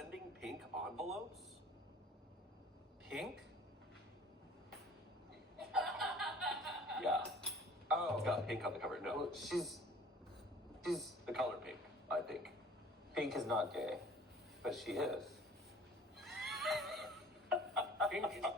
sending pink envelopes? Pink? Yeah. Oh. It's got pink on the cover. No. Well, she's the color pink, I think. Pink is not gay, but she is. Pink is not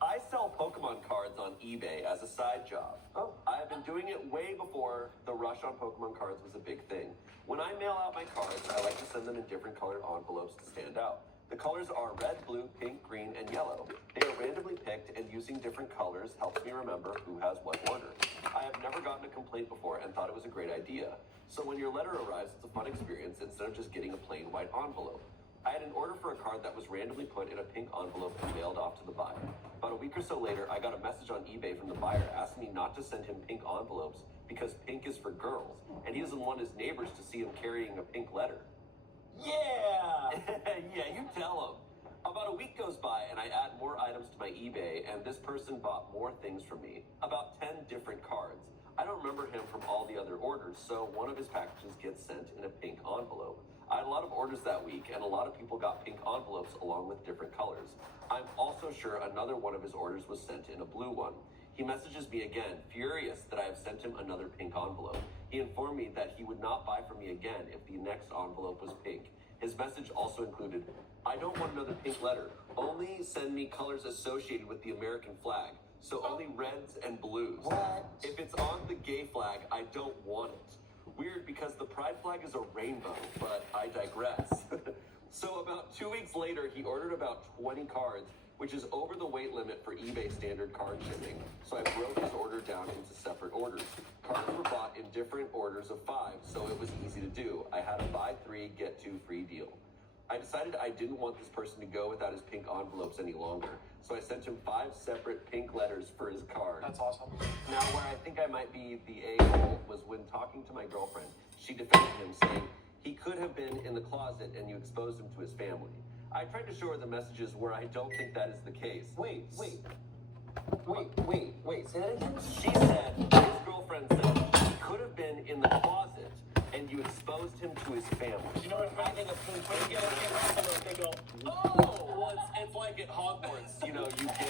I sell Pokemon cards on eBay as a side job. Oh. I have been doing it way before the rush on Pokemon cards was a big thing. When I mail out my cards, I like to send them in different colored envelopes to stand out. The colors are red, blue, pink, green, and yellow. They are randomly picked, and using different colors helps me remember who has what order. I have never gotten a complaint before and thought it was a great idea. So when your letter arrives, it's a fun experience instead of just getting a plain white envelope. I had an order for a card that was randomly put in a pink envelope and mailed off to the buyer. About a week or so later, I got a message on eBay from the buyer asking me not to send him pink envelopes because pink is for girls, and he doesn't want his neighbors to see him carrying a pink letter. Yeah! Yeah, you tell him. About a week goes by and I add more items to my eBay, and this person bought more things from me. About 10 different cards. I don't remember him from all the other orders, so one of his packages gets sent in a pink envelope. I had a lot of orders that week, and a lot of people got pink envelopes along with different colors. I'm also sure another one of his orders was sent in a blue one. He messages me again, furious that I have sent him another pink envelope. He informed me that he would not buy from me again if the next envelope was pink. His message also included, I don't want another pink letter. Only send me colors associated with the American flag. So only reds and blues. What? If it's on the gay flag, I don't want it. Weird because the pride flag is a rainbow, but I digress. So about 2 weeks later, he ordered about 20 cards, which is over the weight limit for eBay standard card shipping. So I broke his order down into separate orders. Cards were bought in different orders of 5, so it was easy to do. I had a buy 3, get 2 free deal. I decided I didn't want this person to go without his pink envelopes any longer, so I sent him 5 separate pink letters for his card. That's awesome. Now, where I think I might be the a-hole was when talking to my girlfriend. She defended him, saying he could have been in the closet and you exposed him to his family. I tried to show her the messages where I don't think that is the case. Wait, say that again? She said, his girlfriend said, he could have been in the closet and you exposed him to his family. You know what? I think when you get a they go, Oh, well, it's like at Hogwarts, you know, you get...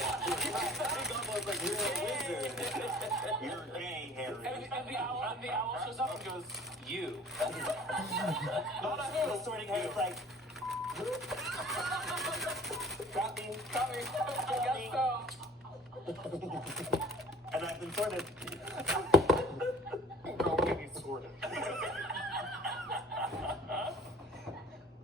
Like you're a wizard. You're gay, Harry. and the owl shows up and goes, you. Not us, the sorting head is like, got me. I guess so. And I've been sorted. Girl, we're getting sorted.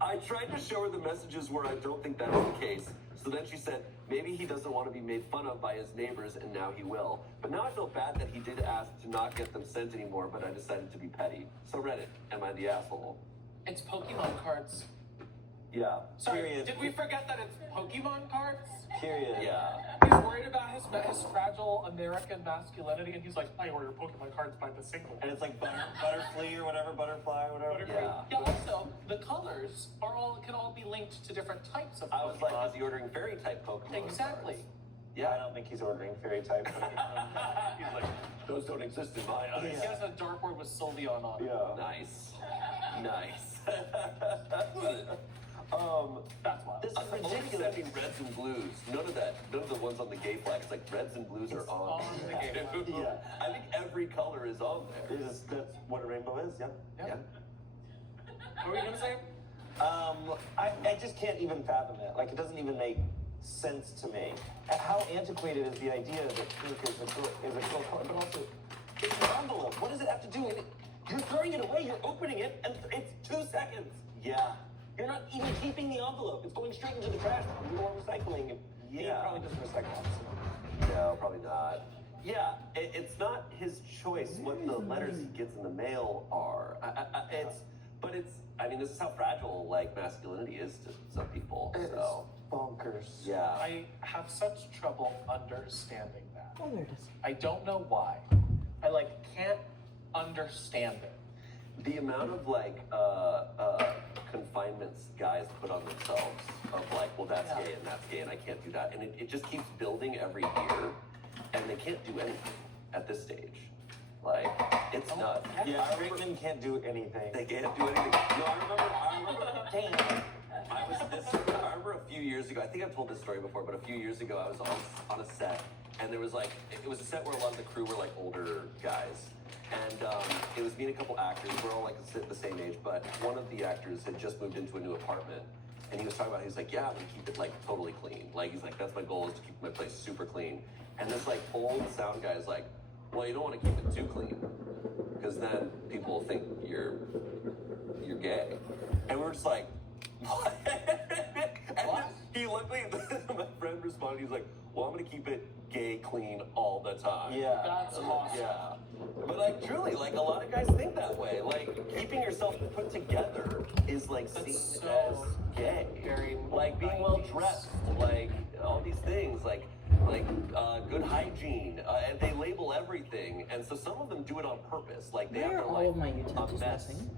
I tried to show her the messages where I don't think that is the case. So then she said, maybe he doesn't want to be made fun of by his neighbors, and now he will. But now I feel bad that he did ask to not get them sent anymore, but I decided to be petty. So Reddit, am I the asshole? It's Pokemon cards. Yeah. Sorry, Period. did we forget that it's Pokemon cards? Period. Yeah. He's worried about his fragile American masculinity, and he's like, I order Pokemon cards by the single. And it's like butterfly or whatever, butterfly or whatever. Yeah. Also, the colors can all be linked to different types of Pokemon. I was like, is he ordering fairy type Pokemon Exactly. cards? Yeah, I don't think he's ordering fairy type. He's like, those don't exist in my eyes. He has a dartboard with Sylveon on it. Yeah. Nice. Nice. That's why. This is I'm only ridiculous. sending reds and blues. None of the ones on the gay flags. Like reds and blues are on. on the gay flag. Yeah. I think every color is on there. That's what a rainbow is, yeah. Yeah. What were you gonna say? I just can't even fathom it. Like, it doesn't even make sense to me. How antiquated is the idea that pink is a girl color, but also it's an envelope. What does it have to do with it? You're throwing it away, you're opening it, and it's 2 seconds. Yeah. You're not even keeping the envelope. It's going straight into the trash or recycling. He Yeah. probably doesn't recycle it. No, probably not. Yeah, it's not his choice what the letters he gets in the mail are. I mean, this is how fragile, like, masculinity is to some people, so. Bonkers. Yeah. I have such trouble understanding that. I don't know why. I can't understand it. The amount of confinements guys put on themselves of well, that's gay and I can't do that. And it just keeps building every year and they can't do anything at this stage. Like, it's nuts. Yeah, Rickman can't do anything. They can't do anything. No, I remember, damn. I remember a few years ago, I think I've told this story before, but a few years ago I was on a set, and there was like, it was a set where a lot of the crew were like older guys. And it was me and a couple actors. We're all like the same age, but one of the actors had just moved into a new apartment. And he was talking about, he's like, yeah, I'm gonna keep it like totally clean. Like, he's like, that's my goal, is to keep my place super clean. And this like old sound guy is like, well, you don't want to keep it too clean, because then people will think you're gay. And we're just like, what? And he luckily, my friend responded, he's like, well, I'm gonna keep it gay clean all the time. Yeah. That's awesome. Yeah. But like truly, like a lot of guys think that way. Like keeping yourself put together is like seen so as gay. very like being 90s. well dressed, like all these things, like good hygiene, and they label everything. And so some of them do it on purpose. Like they Why have are to all like of my utensils a mess missing?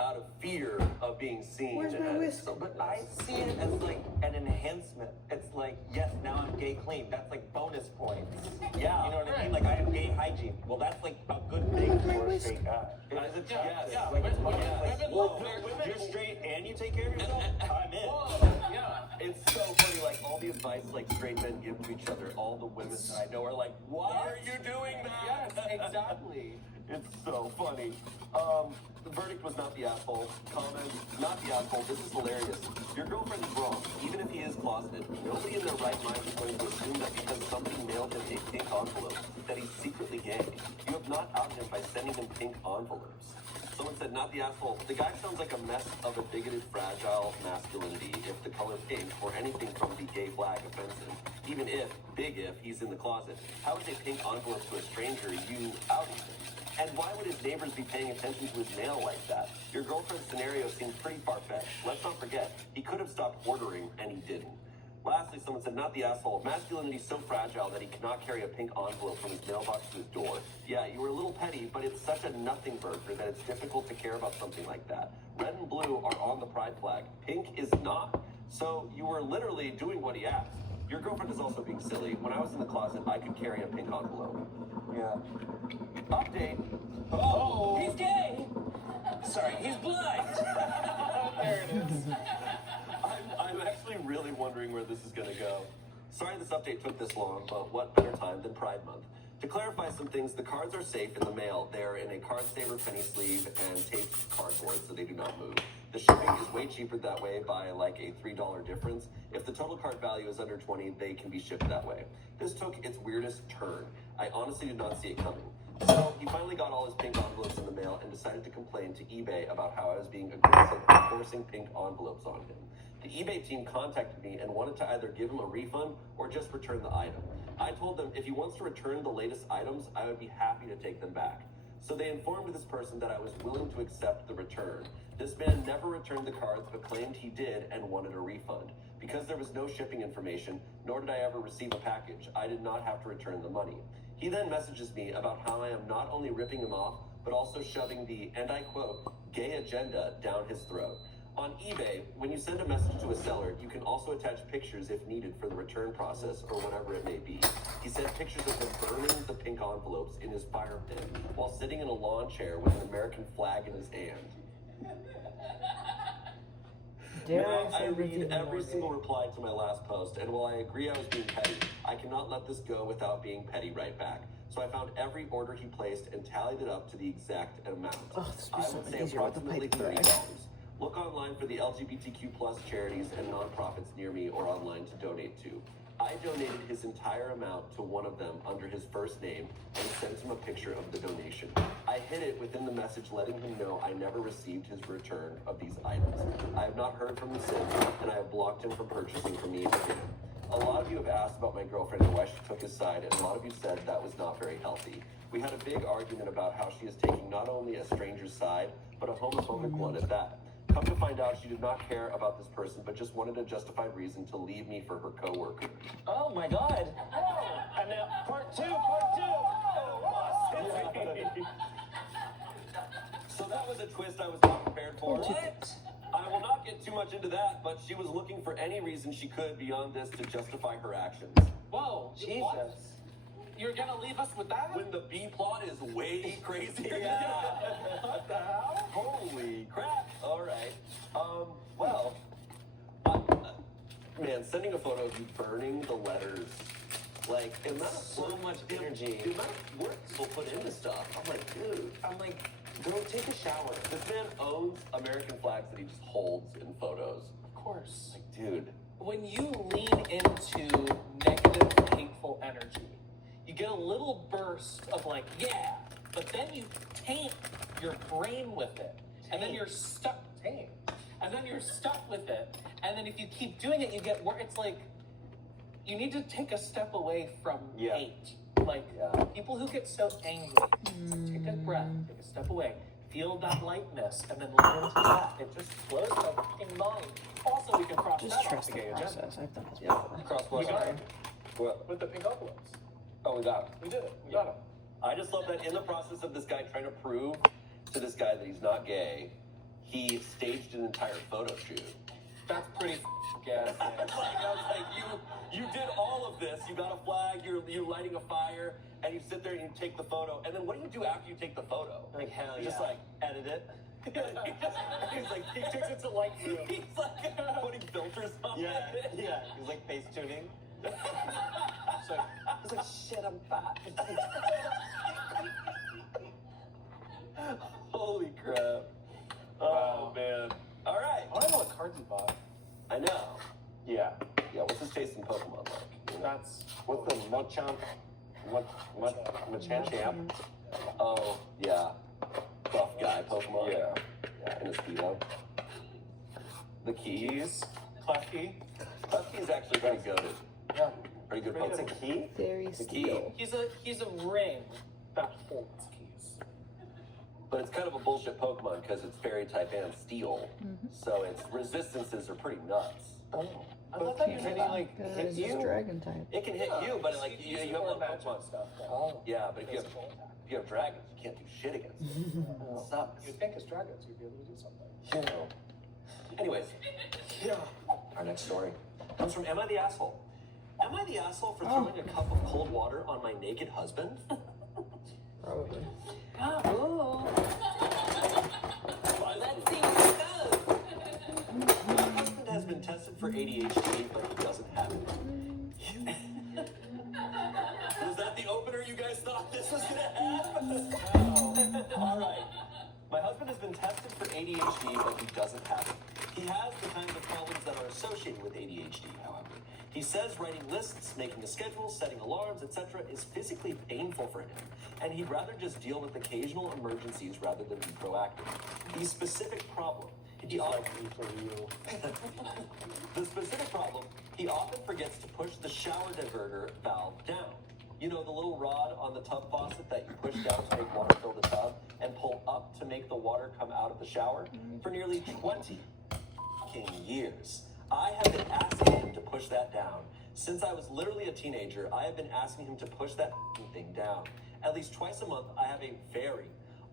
out of fear of being seen. Where's my as whisk? something But I else. see it as like an enhancement. It's like, yes, now I'm gay clean. That's like bonus points. Yeah. You know what I mean? Like I have gay hygiene. Well, that's like a good thing for a straight guy. Is it? Yeah, Yes. yeah, Like, women- like, women whoa, love their- you're straight and you take care of yourself? I'm in. Whoa, yeah. It's so funny, like all the advice like straight men give to each other, all the women that I know are like, why are you doing that? Yes, exactly. It's so funny. The verdict was not the asshole. Comment, not the asshole. This is hilarious. Your girlfriend is wrong. Even if he is closeted, nobody in their right mind is going to assume that because somebody mailed him a pink envelope, that he's secretly gay. You have not outed him by sending him pink envelopes. Someone said, not the asshole. The guy sounds like a mess of a bigoted, fragile masculinity if the color pink or anything from the gay flag offends him. Even if, big if, he's in the closet. How is a pink envelope to a stranger you outed him? And why would his neighbors be paying attention to his mail like that? Your girlfriend's scenario seems pretty far-fetched. Let's not forget, he could have stopped ordering, and he didn't. Lastly, someone said, not the asshole. Masculinity is so fragile that he cannot carry a pink envelope from his mailbox to his door. Yeah, you were a little petty, but it's such a nothing burger that it's difficult to care about something like that. Red and blue are on the pride flag. Pink is not. So you were literally doing what he asked. Your girlfriend is also being silly. When I was in the closet, I could carry a pink envelope. Yeah. Update. Oh, he's gay. Sorry, he's blind. There it is. I'm actually really wondering where this is going to go. Sorry this update took this long, but what better time than Pride Month? To clarify some things, the cards are safe in the mail. They're in a card saver penny sleeve and taped cardboard so they do not move. The shipping is way cheaper that way by like a $3 difference. If the total card value is under 20, they can be shipped that way. This took its weirdest turn. I honestly did not see it coming. So he finally got all his pink envelopes in the mail and decided to complain to eBay about how I was being aggressive in forcing pink envelopes on him. The eBay team contacted me and wanted to either give him a refund or just return the item. I told them if he wants to return the latest items, I would be happy to take them back. So they informed this person that I was willing to accept the return. This man never returned the cards but claimed he did and wanted a refund. Because there was no shipping information, nor did I ever receive a package, I did not have to return the money. He then messages me about how I am not only ripping him off, but also shoving the, and I quote, gay agenda down his throat. On eBay, when you send a message to a seller, you can also attach pictures if needed for the return process or whatever it may be. He sent pictures of him burning the pink envelopes in his fire pit while sitting in a lawn chair with an American flag in his hand. Dare Now I say read Virginia every was single gay? reply to my last post, and while I agree I was being petty, I cannot let this go without being petty right back. So I found every order he placed and tallied it up to the exact amount. Oh, this would I be so would much say easier with the approximately piping $30. bag. Look online for the LGBTQ plus charities and nonprofits near me or online to donate to. I donated his entire amount to one of them under his first name and sent him a picture of the donation. I hid it within the message letting him know I never received his return of these items. I have not heard from him since, and I have blocked him from purchasing from me again. A lot of you have asked about my girlfriend and why she took his side, and a lot of you said that was not very healthy. We had a big argument about how she is taking not only a stranger's side, but a homophobic one at that. Come to find out, she did not care about this person, but just wanted a justified reason to leave me for her coworker. Oh my God. And now part two. So that was a twist I was not prepared for. What? I will not get too much into that, but she was looking for any reason she could beyond this to justify her actions. Whoa. Jesus. What? you're gonna leave us with that? When the B plot is way crazier. Yeah. What the hell? Holy crap. All right. Well, man, sending a photo of you burning the letters, like, the amount of So much energy. The amount of work people put into stuff. I'm like, dude. I'm like, go take a shower. This man owns American flags that he just holds in photos. Of course. Like, dude. When you lean into negative, hateful energy, you get a little burst of like, yeah, but then you taint your brain with it. And then you're stuck, and then you're stuck with it. And then if you keep doing it, you get more, it's like, you need to take a step away from hate. Like, people who get so angry, take a breath, take a step away, feel that lightness, and then lean into that. It just flows my fucking mind. Also, we can cross Just that off trust the the gay agenda. process. I've done this Yeah. before. Cross We got it. What? With the pink envelopes. Oh, we got it. We did it. We got him. I just love that in the process of this guy trying to prove to this guy that he's not gay, he staged an entire photo shoot. That's pretty gas. I was like, you did all of this. You got a flag, you're lighting a fire, and you sit there and you take the photo. And then what do you do after you take the photo? Like, hell You're yeah. just like, edit it. He's like, He takes it to Lightroom. he's like putting filters on Yeah, it. yeah. He's like face tuning. So, He's like, shit, I'm fat. Holy crap. Oh, man. All right. I don't know what cards you bought. I know. Yeah. Yeah, what's his taste in Pokemon like? That's What's the Machamp? Machamp? Oh, yeah. Buff guy Pokemon. Yeah. Yeah, in a Speedo. The keys. Clucky. Clutchy is actually pretty goated. Yeah. Pretty good It's a Pokemon. key? Very The key. still. He's a ring that holds keys. But it's kind of a bullshit Pokemon because it's fairy type and steel. So its resistances are pretty nuts. Oh. I thought that was like Because hit it's you. dragon type. It can hit you, but like you have a lot of magic Pokemon. stuff. Oh. Yeah, but if you Physical attack. have dragons, you can't do shit against them. It sucks. You'd think as dragons you'd be able to do something. You know. Anyways, Yeah. our next story comes from Am I the Asshole? Am I the asshole for throwing a cup of cold water on my naked husband? Probably. Oh. Let's see what it goes. My husband has been tested for ADHD, but he doesn't have it. Was that the opener you guys thought this was gonna happen? All right. My husband has been tested for ADHD, but he doesn't have it. He has the kinds of problems that are associated with ADHD, however. He says writing lists, making a schedule, setting alarms, etc. is physically painful for him, and he'd rather just deal with occasional emergencies rather than be proactive. The specific problem, he often, the specific problem, he often forgets to push the shower diverter valve down. You know, the little rod on the tub faucet that you push down to make water fill the tub and pull up to make the water come out of the shower? For nearly 20 fucking years, I have been asking him to push that down. Since I was literally a teenager, I have been asking him to push that fucking thing down. At least twice a month, I have a very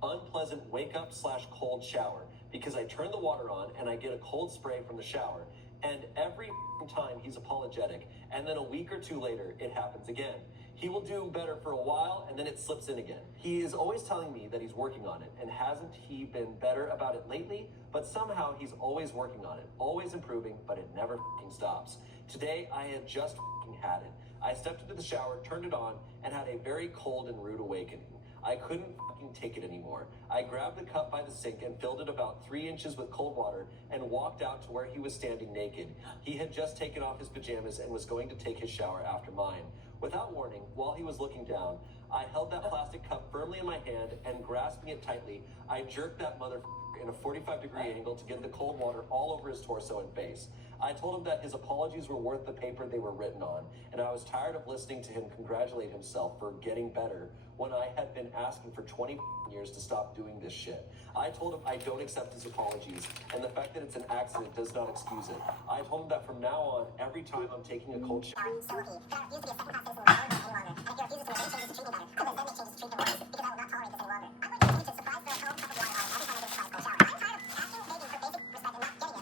unpleasant wake-up/cold shower because I turn the water on and I get a cold spray from the shower. And every time he's apologetic, and then a week or two later, it happens again. He will do better for a while, and then it slips in again. He is always telling me that he's working on it, and hasn't he been better about it lately? But somehow he's always working on it, always improving, but it never fucking stops. Today, I have just fucking had it. I stepped into the shower, turned it on, and had a very cold and rude awakening. I couldn't fucking take it anymore. I grabbed the cup by the sink and filled it about 3 inches with cold water and walked out to where he was standing naked. He had just taken off his pajamas and was going to take his shower after mine. Without warning, while he was looking down, I held that plastic cup firmly in my hand and grasping it tightly, I jerked that motherfucker in a 45-degree angle to get the cold water all over his torso and face. I told him that his apologies were worth the paper they were written on, and I was tired of listening to him congratulate himself for getting better when I had been asking for 20 years to stop doing this shit. I told him I don't accept his apologies, and the fact that it's an accident does not excuse it. I told him that from now on, every time I'm taking a cold shower, So lucky. But I refuse to be a second-class citizen in the world any longer. And if he refuses to make any changes to treat me better, I will then make changes to treat him worse, because I will not tolerate this any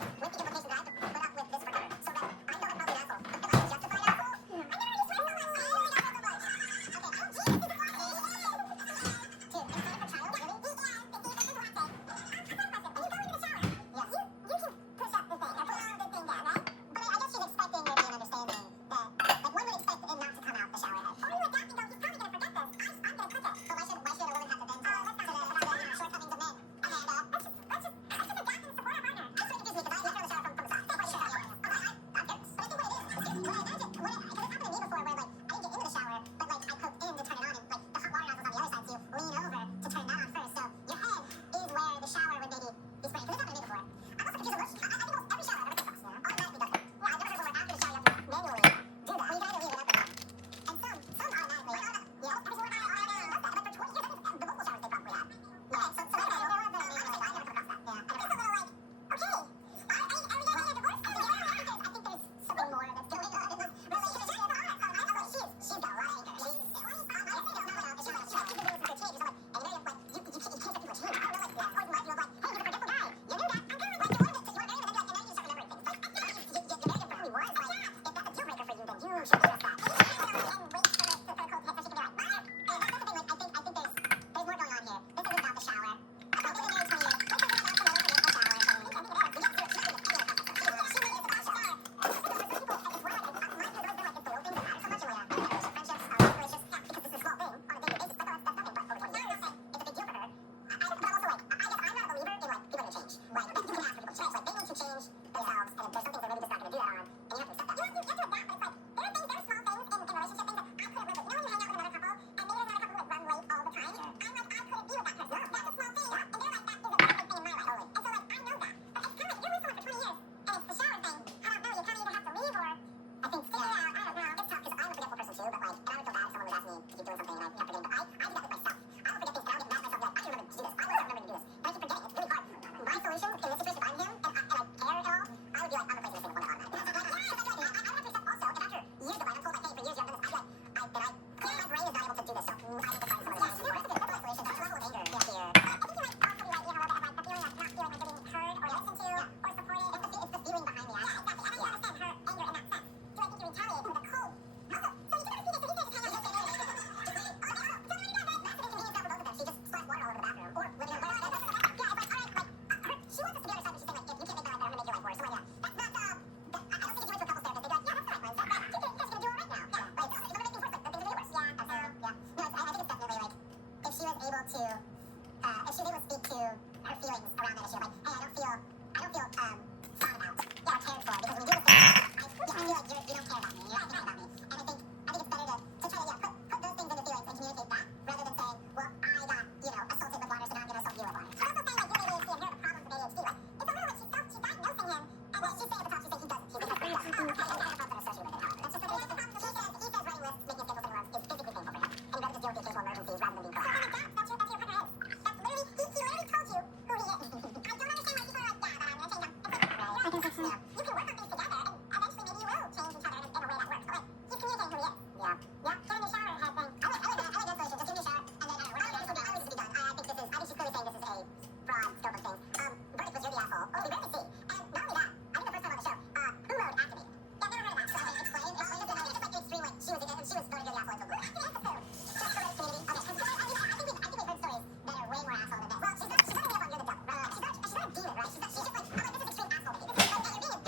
longer. I'm going to continue to surprise throw a cold cup of water on him every time I get a surprise cold shower. I'm tired of asking, begging for basic respect and not getting it, with the implication that I have to put up with this forever. So that I'm not an asshole. Am I a justified asshole? I never used to asshole. I really got so much. Okay, You can work on things together, and eventually maybe you will change each other in a way that works. But like, he's communicating who he is. Yeah. Yeah. Get in the shower type thing. I like this solution. Just give me a shower, and then we're not going to this will be done. I think she's clearly saying this is a broad scope of things. Verdict was you're the asshole. Oh, we rarely see. And not only that, I think the first time on the show, who mode activated. Yeah, never heard of that. So explain. It's just like the extreme, like she was voting you're the asshole. Who activates the food? Just for the community. Okay. I think we've heard stories that are way more asshole than this. Well, she's not me up on you're the devil. She's not a demon, right? She's just like, oh, this is extreme asshole. This is like, you're being a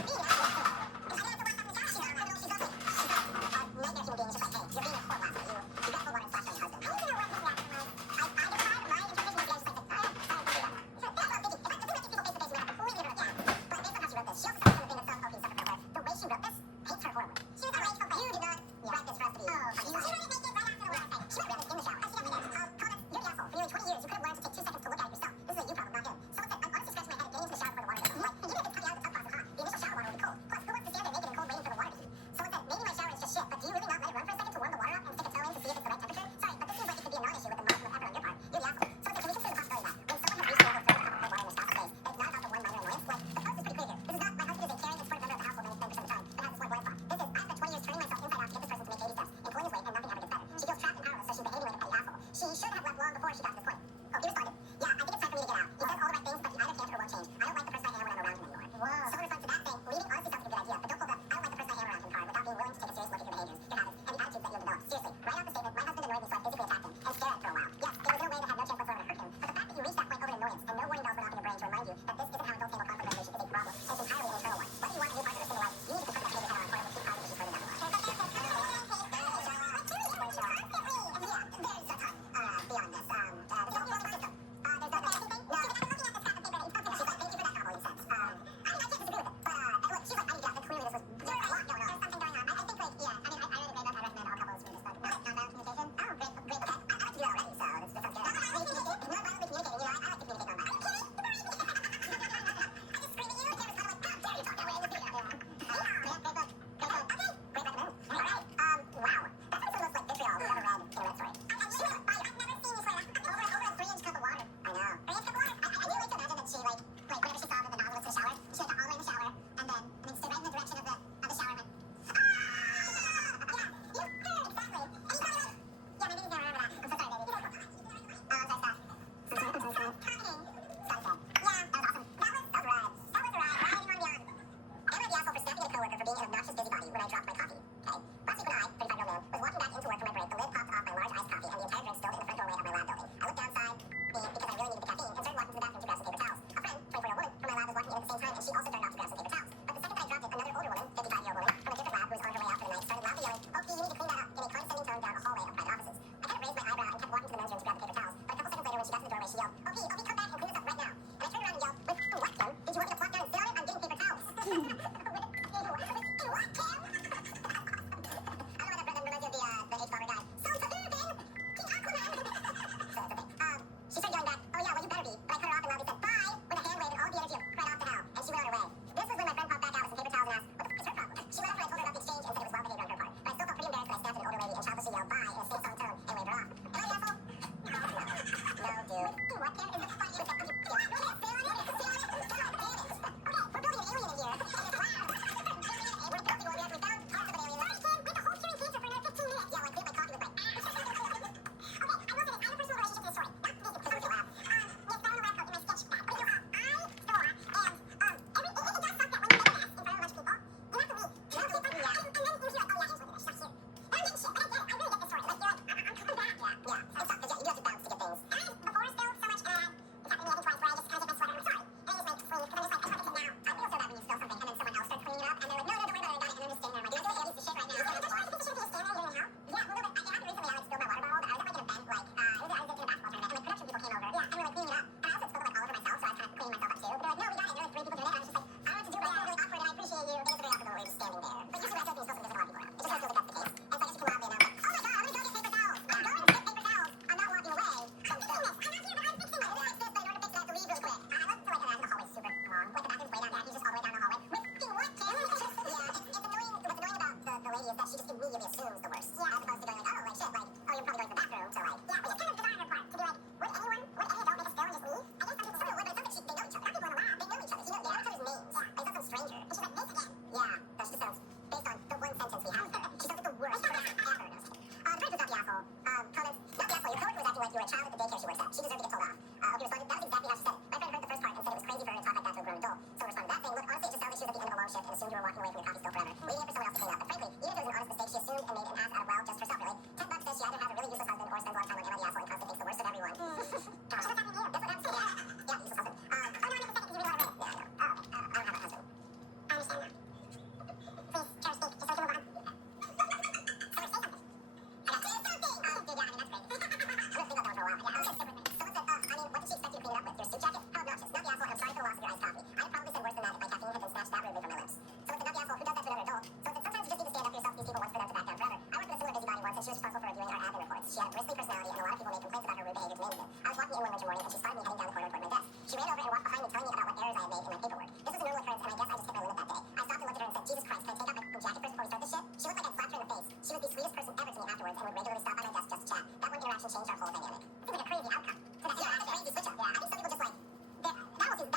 and telling me about what errors I had made in my paperwork. This was a normal occurrence, and I guess I just hit my limit that day. I stopped and looked at her and said, Jesus Christ, can I take off my jacket first before we start this shit? She looked like I'd slapped her in the face. She was the sweetest person ever to me afterwards and would regularly stop by my desk just to chat. That one interaction changed our whole dynamic. This is like a crazy outcome. So that's a crazy switch up. Yeah, I think some people just like, that kind of makes it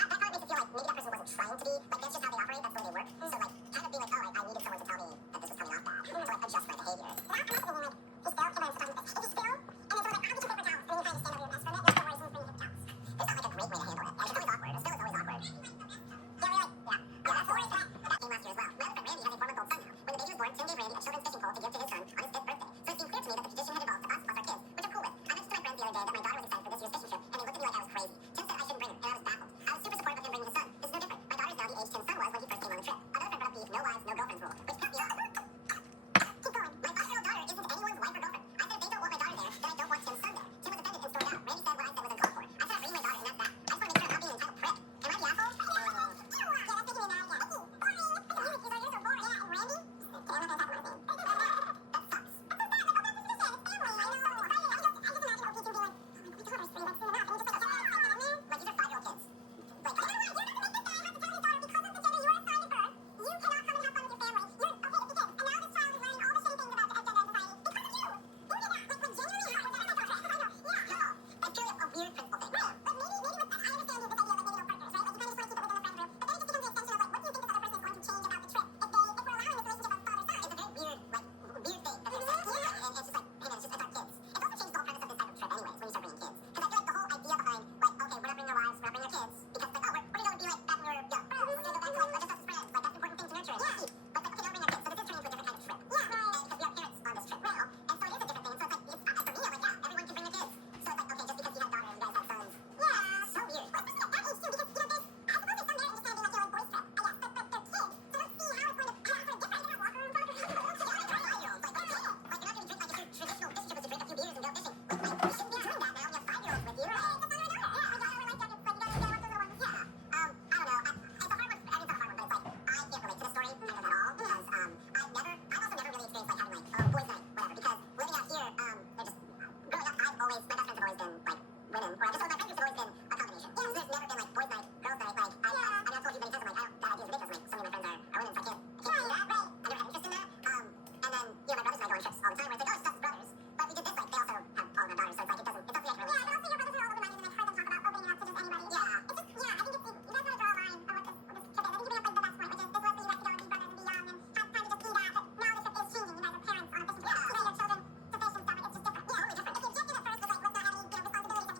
feel like maybe that person wasn't trying to be, like that's just how they operate, that's the way they work. So like, kind of being like, oh, I needed someone to tell me that this was coming off bad, to like adjust my behavior. And that can also mean like, if you spill, if you spill, and then someone's like, oh, did you paper towels? And then you try to stand over your mess for a minute, no worries, and bring paper towels. There's not like a great way to handle it. Like, it's always awkward. Still, it's always awkward. Yeah, that's the way that came last year as well. My other friend Randy has a 4-month-old son now. When the baby was born, Tim gave Randy a children's fishing pole to give to his son on his 5th birthday. So it seemed clear to me that the tradition had evolved to us plus our kids, which I'm cool with. I mentioned to my friends the other day that my daughter was excited for this year's fishing trip, and they looked at me like I was crazy. Tim said I shouldn't bring her, and I was baffled. I was super supportive of him bringing his son. This is no different. My daughter's now the age Tim's son was when he first came on the trip. Another friend brought up the no wives, no girlfriends rule, which cut me off. Keep going. My 5-year-old daughter isn't anyone's wife or girlfriend. I said if they don't want my daughter there, then I don't want Tim's son there. Tim was offended and stormed out. Randy said what I said was uncalled for. I tried bringing my daughter, and that's that. I just want to make sure I'm not being an entitled prick. Am I the asshole? Yeah, that's making me mad. Yeah, Mickey. Boring. You're so boring. Yeah, and Randy? Okay, I'm not gonna talk about him. That sucks. That's so sad. Like, oh, that's just it's family. I know. I just imagine OP being like, oh my daughter's 3, that's soon enough. And just like, like these are 5-year-old kids. Like, you know what? You're not gonna make this guy have to tell his daughter because of the gender you are assigned at birth. You cannot come and have fun with your family. You're okay, it's a kid. And now this child is learning all the shitty things about gender and society because of you. Who did that? Like genuinely hurt. I know. Yeah. It's really a weird principle thing. Right. But maybe with, I understand this idea of like maybe no partners, right? Like you kind of just want to keep it within the friend group. But then it just becomes the extension of like, what do you think this other person is going to change about the trip if we're allowing this relationship of father-son? It's a very weird, like, weird thing that they're saying. Yeah. And it's just like, hey man, it's our kids. It also changes the whole premise of this type of trip anyways, when you start bringing kids. Because I feel like the whole idea behind, like, okay, we're not bringing our wives, we're not bringing our kids, because like, oh, we're going to be like back when we were young. We're going to go back to like, just us as friends. Like, that's an important thing to nurture. Yeah. But like, okay, now bring our kids. So this is turning into a different kind of trip. Yeah. And because we have parents on this trip now. And so it is a different thing. So it's like, it's, for me, I'm like, yeah, everyone can bring their kids. So it's like, okay, just because you have daughters, you guys have sons. Yeah. So weird. Well, especially at that age too, because, you know, there's, I suppose there's some merit in just kind of being like, you know, like boys trip. I guess. But they're kids. So let's see how it's going to, I don't know, sort of different in a locker room. Like, you're not going to drink like it's your traditional fishing trip is to drink a few beers and go fishing. Like, you shouldn't be doing that now. You have 5-year-olds with you. Right. That's not your daughter. Yeah. My daughter would like jackets. Like, you gotta want those little ones. Yeah. I don't know. It's a hard one. I mean, it's not a hard one, but it's like, I can't relate to the story kind of at all because, I've also never really experienced like having like, boys night, whatever, because living out here, they're just, growing up, my best friends have always been like women, or just my friend groups have always been a combination. Yeah. So there's never been like boys night, girls night, like, I mean, I've told you many times, I'm like, that idea is ridiculous. Like, so many of my friends are women, so I can't do that. Right. I never had interest in that. And then, you know, my brothers and I go on trips all the time where it's like, oh, it's just us as brothers. But we did this, like, they also have all of their daughters, so it's like, it's something I can relate to. Yeah, but also your brothers are all open-minded, and I've heard them talk about opening up to just anybody. Yeah. It's just, yeah, I think it's, you guys want to draw a line of what this trip is. I think you bring up like the best point, which is this was for you guys to go and be brothers and be young and have time to just do that. But now this trip is changing. You guys are parents on a fishing trip. You know, your children to fish and stuff. Like, it's just different. Yeah, totally different. If the objective at first was like, let's not have any, you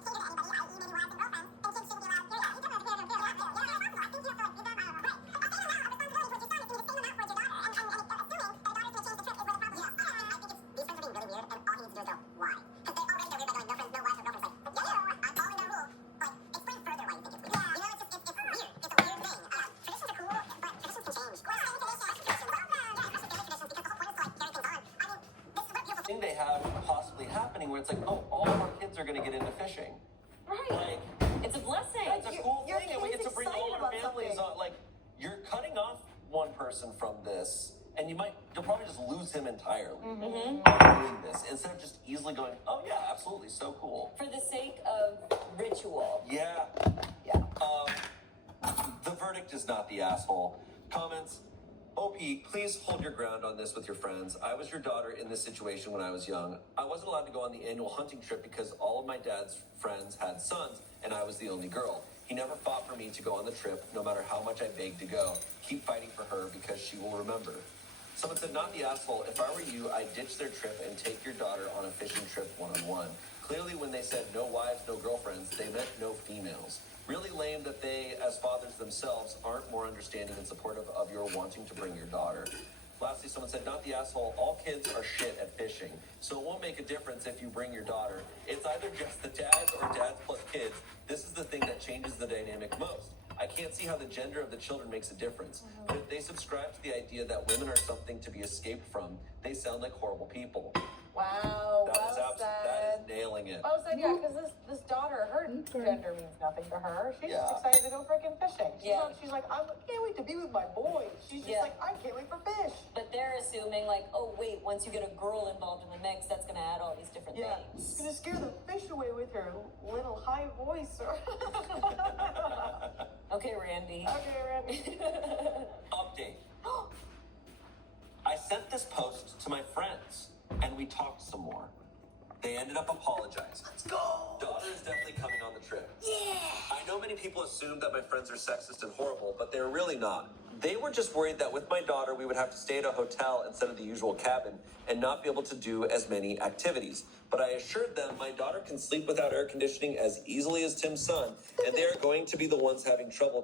know, responsibilities that cater to anybody, i.e. maybe wives and girlfriends, then kids shouldn't be allowed. Yeah, you definitely have to cater to your kid. Yeah, that's possible. I think you have to like, I don't know. Right. A same amount of responsibility towards your son is going to be the same amount towards your daughter. And assuming that a daughter's going to change the trip is where the problem is. Yeah, I think it's, these friends are being really weird, and all he needs to do is go, why? Because they're already weird by going, no friends, no wives, no girlfriends. Like, yeah, I'm following their rule. Like, explain further why you think it's weird. Yeah. You know, it's just, it's weird. It's a weird thing. Traditions are cool, but traditions can change. Well, especially traditions. Well, yeah, especially family traditions, because the whole point is to like carry things on. I mean, this is what beautiful Thing they have possibly happening where it's like, oh, all of our kids are going to get into fishing. Right. Like, It's a blessing. that's a cool your thing, and we get kid's to bring all excited our about families something. on. Like, you're cutting off one person from this, and you'll probably just lose him entirely by doing this instead of just easily going, oh yeah, absolutely, so cool. For the sake of ritual. Yeah. Yeah. The verdict is not the asshole. Comments. OP, please hold your ground on this with your friends. I was your daughter in this situation when I was young. I wasn't allowed to go on the annual hunting trip because all of my dad's friends had sons, and I was the only girl. He never fought for me to go on the trip, no matter how much I begged to go. Keep fighting for her because she will remember. Someone said, not the asshole. If I were you, I'd ditch their trip and take your daughter on a fishing trip one-on-one. Clearly, when they said no wives, no girlfriends, they meant no females. Really lame that they, as fathers themselves, aren't more understanding and supportive of your wanting to bring your daughter. Lastly, someone said, not the asshole, all kids are shit at fishing, so it won't make a difference if you bring your daughter. It's either just the dads or dads plus kids. This is the thing that changes the dynamic most. I can't see how the gender of the children makes a difference. But if they subscribe to the idea that women are something to be escaped from, they sound like horrible people. Wow, That is nailing it. Well said, yeah, because this daughter, her gender means nothing to her. She's just excited to go freaking fishing. She's like, I can't wait to be with my boys. She's just like, I can't wait for fish. But they're assuming like, oh wait, once you get a girl involved in the mix, that's gonna add all these different Yeah, things. she's gonna scare the fish away with her little high voice. Or Okay, Randy. Okay, Randy. Update. I sent this post to my friends, and we talked some more. They ended up apologizing. Let's go! Daughter is definitely coming on the trip. Yeah! I know many people assume that my friends are sexist and horrible, but they're really not. They were just worried that with my daughter, we would have to stay at a hotel instead of the usual cabin and not be able to do as many activities. But I assured them my daughter can sleep without air conditioning as easily as Tim's son, and they are going to be the ones having trouble